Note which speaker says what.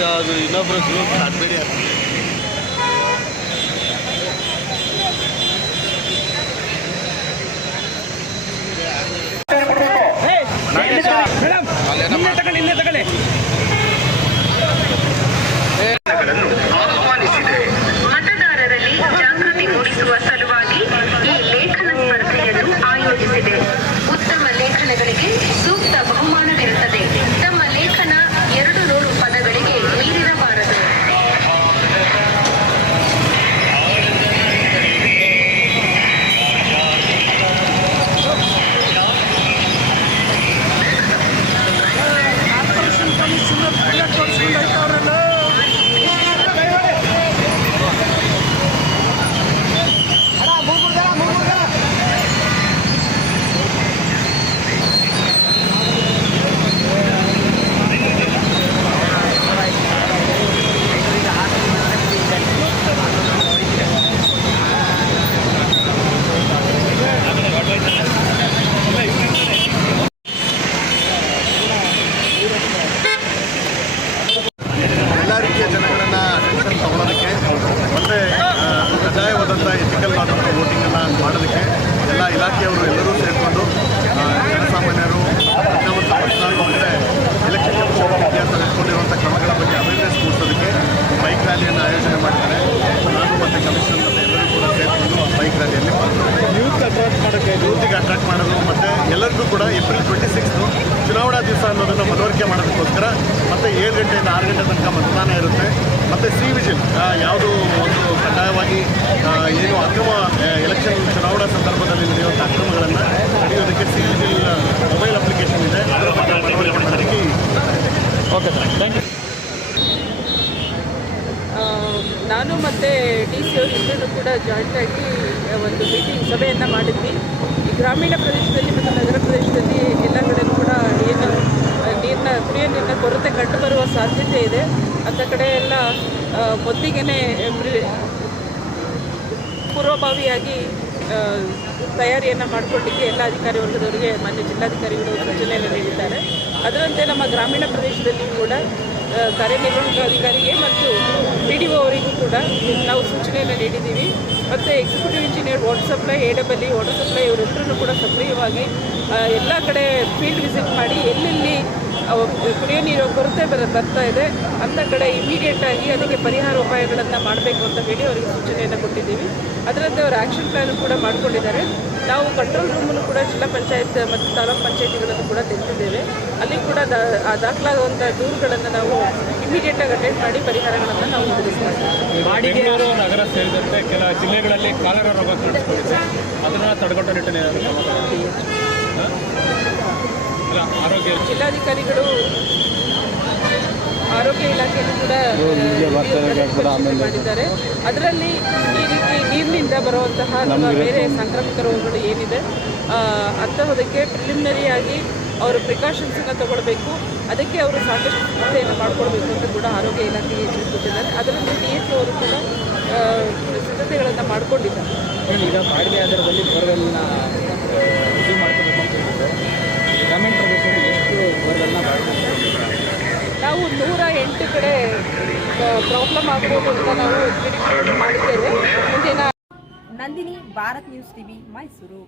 Speaker 1: यूनाब्रस road खातपेढी ರ್ಯಾಲಿಯನ್ನು ಆಯೋಜನೆ ಮಾಡಿದ್ದಾರೆ. ನಾನು ಮತ್ತು ಕಮಿಷನ್ ಮತ್ತು ಎಲ್ಲರೂ ಕೂಡ ಸೇರಿಕೊಂಡು ಆ ಬೈಕ್ ರ್ಯಾಲಿಯಲ್ಲಿ ಯೂತ್ ಅಟ್ರಾಕ್ಟ್ ಮಾಡೋಕ್ಕೆ ಯೂತಿಗೆ ಅಟ್ರಾಕ್ಟ್ ಮಾಡೋದು ಮತ್ತು ಎಲ್ಲರಿಗೂ ಕೂಡ ಏಪ್ರಿಲ್ ಟ್ವೆಂಟಿ ಸಿಕ್ಸ್ತು ಚುನಾವಣಾ ದಿವಸ ಅನ್ನೋದನ್ನು ಮನವರಿಕೆ ಮಾಡೋದಕ್ಕೋಸ್ಕರ ಮತ್ತು ಏಳು ಗಂಟೆಯಿಂದ ಆರು ಗಂಟೆ ತನಕ ಮತದಾನ ಇರುತ್ತೆ.
Speaker 2: ನಾನು ಮತ್ತು ಡಿ ಸಿ ಅವರು ಇಬ್ಬರು ಕೂಡ ಜಾಯಿಂಟಾಗಿ ಒಂದು ಮೀಟಿಂಗ್ ಸಭೆಯನ್ನು ಮಾಡಿದ್ವಿ. ಈ ಗ್ರಾಮೀಣ ಪ್ರದೇಶದಲ್ಲಿ ಮತ್ತು ನಗರ ಪ್ರದೇಶದಲ್ಲಿ ಎಲ್ಲ ಕಡೆಯೂ ಕೂಡ ಏನು ನೀರಿನ, ಕುಡಿಯೋ ನೀರಿನ ಕೊರತೆ ಕಂಡುಬರುವ ಸಾಧ್ಯತೆ ಇದೆ. ಅಂಥ ಕಡೆ ಎಲ್ಲ ಮೊದಲಿಗೆ ಪೂರ್ವಭಾವಿಯಾಗಿ ತಯಾರಿಯನ್ನು ಮಾಡಿಕೊಳ್ಳಿಕ್ಕೆ ಎಲ್ಲ ಅಧಿಕಾರಿ ವರ್ಗದವರಿಗೆ, ಮಾನ್ಯ ಜಿಲ್ಲಾಧಿಕಾರಿಗಳು ಸೂಚನೆಯನ್ನು ನೀಡಿದ್ದಾರೆ. ಅದರಂತೆ ನಮ್ಮ ಗ್ರಾಮೀಣ ಪ್ರದೇಶದಲ್ಲಿ ಕೂಡ ಕಾರ್ಯನಿರ್ವಾಹಕ ಕಾರ್ಯನಿರ್ವಹಣಾಧಿಕಾರಿಗೆ ಮತ್ತು ಕೂಡ ನಾವು ಸೂಚನೆಯನ್ನು ನೀಡಿದ್ದೀವಿ. ಮತ್ತು executive engineer water supply A double E water supply ಇವರೆಲ್ಲರೂ ಕೂಡ ಸಕ್ರಿಯವಾಗಿ ಎಲ್ಲ ಕಡೆ ಫೀಲ್ಡ್ ವಿಸಿಟ್ ಮಾಡಿ, ಎಲ್ಲೆಲ್ಲಿ ಕುಡಿಯೋ ನೀರು ಕೊರತೆ ಬರ ಬರ್ತಾ ಇದೆ. ಅಂಥ ಕಡೆ ಇಮಿಡಿಯೇಟ್ ಆಗಿ ಅದಕ್ಕೆ ಪರಿಹಾರ ಉಪಾಯಗಳನ್ನು ಮಾಡಬೇಕು ಅಂತ ಹೇಳಿ ಅವರಿಗೆ ಸೂಚನೆಯನ್ನು ಕೊಟ್ಟಿದ್ದೀವಿ. ಅದರಂತೆ ಅವರು ಆ್ಯಕ್ಷನ್ ಪ್ಲ್ಯಾನ್ ಕೂಡ ಮಾಡಿಕೊಂಡಿದ್ದಾರೆ. ನಾವು ಕಂಟ್ರೋಲ್ ರೂಮನ್ನು ಕೂಡ ಜಿಲ್ಲಾ ಪಂಚಾಯತ್ ಮತ್ತು ತಾಲೂಕು ಪಂಚಾಯತಿಗಳನ್ನು ಕೂಡ ತೆಗೆದಿದ್ದೇವೆ ಅಲ್ಲಿ ಕೂಡ ದಾ ಆ ದಾಖಲಾಗುವಂಥ ದೂರುಗಳನ್ನು ನಾವು ಇಮಿಡಿಯೇಟಾಗಿ ಅಟೆಂಡ್ ಮಾಡಿ ಪರಿಹಾರಗಳನ್ನು ನಾವು ಒದಗಿಸ್ತೀವಿ
Speaker 3: ಬೆಂಗಳೂರು ನಗರ ಸೇರಿದಂತೆ ಕೆಲ ಜಿಲ್ಲೆಗಳಲ್ಲಿ ಕಾಲರ ರೋಗ ಕಾಣಿಸ್ಕೊಂಡಿದೆ. ಅದನ್ನು ತಡೆಗಟ್ಟುವ ನಿಟ್ಟಿನಲ್ಲಿ ಆರೋಗ್ಯ
Speaker 2: ಜಿಲ್ಲಾಧಿಕಾರಿಗಳು ಆರೋಗ್ಯ ಇಲಾಖೆಯನ್ನು ಕೂಡ ಮಾಡಿದ್ದಾರೆ. ಅದರಲ್ಲಿ ಈ ರೀತಿ ನೀರಿನಿಂದ ಬರುವಂತಹ ಅಥವಾ ಬೇರೆ ಸಾಂಕ್ರಾಮಿಕ ರೋಗಗಳು ಏನಿದೆ ಅಂತಹದಕ್ಕೆ ಪ್ರಿಲಿಮಿನರಿ ಆಗಿ ಅವರು ಪ್ರಿಕಾಷನ್ಸನ್ನು ತಗೊಳ್ಬೇಕು. ಅದಕ್ಕೆ ಅವರು ಸಾಕಷ್ಟು ಸಿದ್ಧತೆಯನ್ನು ಮಾಡಿಕೊಳ್ಬೇಕು ಅಂತ ಕೂಡ ಆರೋಗ್ಯ ಇಲಾಖೆಗೆ ತಿಳಿಸುತ್ತಿದ್ದಾರೆ ಅದರಲ್ಲಿ ಡಿ ಎಚ್ ಅವರು ಕೂಡ ಸಿದ್ಧತೆಗಳನ್ನು ಮಾಡಿಕೊಂಡಿದ್ದಾರೆ.
Speaker 3: ಈಗ ಆಧಾರದಲ್ಲಿ ಬೋರ್ವೆಲ್ನ
Speaker 2: ಪ್ರಾಬ್ಲಮ್ ಆಗ್ಬೋದು ಅಂತ ನಾವು ಮಾಡುತ್ತೇವೆ ಮುಂದಿನ
Speaker 4: ನಂದಿನಿ ಭಾರತ್ ನ್ಯೂಸ್ ಟಿವಿ ಮೈಸೂರು.